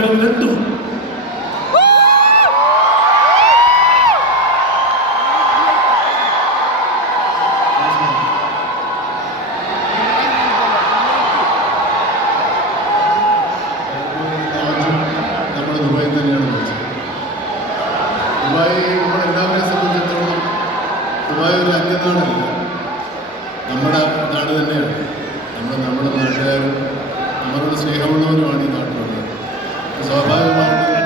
കുടുംബങ്ങൾ രണ്ടും ദുബായ് നമ്മളെല്ലാവരെയും സംബന്ധിച്ചിടത്തോളം ദുബായ് ഒരു അന്യനാടല്ല, നമ്മുടെ നാട് തന്നെയാണ്. നമ്മുടെ നാട്ടുകാരും നമ്മളോട് സ്നേഹമുള്ളവരുമാണ് ഈ നാട്ടിലുള്ളത്. സ്വാഭാവികമായിട്ട്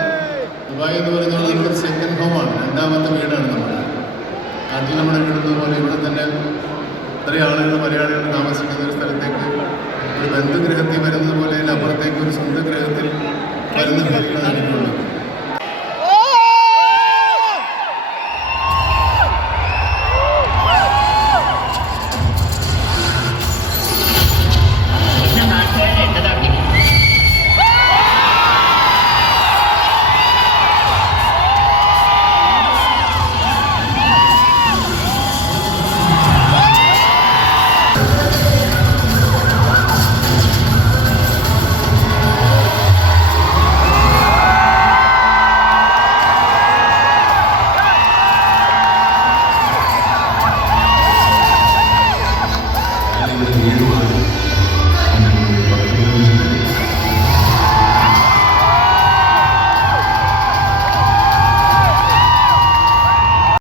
ദുബായ് എന്ന് പറയുന്നത് നമ്മുടെ സെക്കൻഡ് ഹോമാണ്, രണ്ടാമത്തെ വീടാണ് നമ്മുടെ നാട്ടിൽ. നമ്മുടെ വീടുന്നത് പോലെ ഇവിടെ തന്നെ ഇത്രയും ആളുകൾ മലയാളികൾ താമസിക്കുന്ന ഒരു സ്ഥലത്തേക്ക് ഒരു ബന്ധുഗ്രഹത്തിൽ വരുന്നത് പോലെ അപ്പുറത്തേക്ക് ഒരു സ്വന്തം ഗ്രഹത്തിൽ വരുന്ന ഫീലിംഗാണ് എനിക്കുള്ളത്.